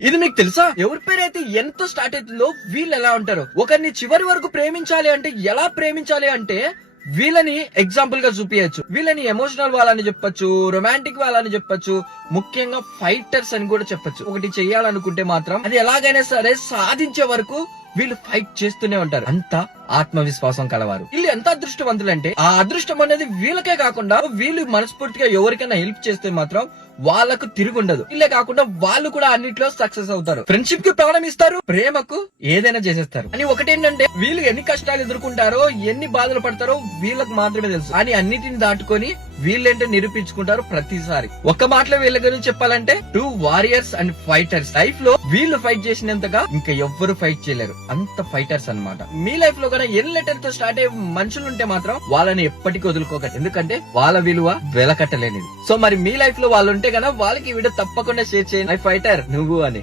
ఇది మీకు తెలుసా? ఎవరి పేరైతే ఎంతో స్టార్ట్ అవుతుందో వీళ్ళు ఎలా ఉంటారు. ఒకరిని చివరి వరకు ప్రేమించాలి అంటే ఎలా ప్రేమించాలి అంటే వీళ్ళని ఎగ్జాంపుల్ గా చూపించచ్చు. వీళ్ళని ఎమోషనల్ వాళ్ళని చెప్పొచ్చు, రొమాంటిక్ వాళ్ళని చెప్పొచ్చు, ముఖ్యంగా ఫైటర్స్ అని కూడా చెప్పొచ్చు. ఒకటి చెయ్యాలనుకుంటే మాత్రం అది ఎలాగైనా సరే సాధించే వరకు వీళ్ళు ఫైట్ చేస్తూనే ఉంటారు. అంత ఆత్మవిశ్వాసం కలవారు. వీళ్ళు ఎంత అదృష్టవంతులు అంటే ఆ అదృష్టం అనేది వీళ్ళకే కాకుండా వీళ్ళు మనస్ఫూర్తిగా ఎవరికైనా హెల్ప్ చేస్తే మాత్రం వాళ్ళకు తిరుగుండదు. ఇల్లే కాకుండా వాళ్ళు కూడా అన్నిట్లో సక్సెస్ అవుతారు. ఫ్రెండ్షిప్ కి ప్రాణం ఇస్తారు, ప్రేమకు ఏదైనా చేసేస్తారు. అని ఒకటేంటంటే వీళ్ళు ఎన్ని కష్టాలు ఎదుర్కొంటారో, ఎన్ని బాధలు పడతారో వీళ్ళకి మాత్రమే తెలుసు. అని అన్నిటిని దాటుకొని వీళ్ళేంటో నిరూపించుకుంటారు ప్రతిసారి. ఒక్క మాటలో వీళ్ళ గురించి చెప్పాలంటే two warriors and fighters. Life లో వీళ్ళు ఫైట్ చేసినంతగా ఇంకా ఎవ్వరు ఫైట్ చేయలేరు. అంత ఫైటర్స్ అన్నమాట. మీ లైఫ్ లో కన్నా ఎన్ లెటర్ తో స్టార్ట్ అయ్యే మనుషులు ఉంటే మాత్రం వాళ్ళని ఎప్పటికీ వదులుకోకండి. ఎందుకంటే వాళ్ళ విలువ వెలకట్టలేనిది. సో మరి మీ లైఫ్ లో వాళ్ళు ఉంటే కన్నా వాళ్ళకి ఈ వీడియో తప్పకుండా షేర్ చేయండి. ఫైటర్ నువ్వు అని.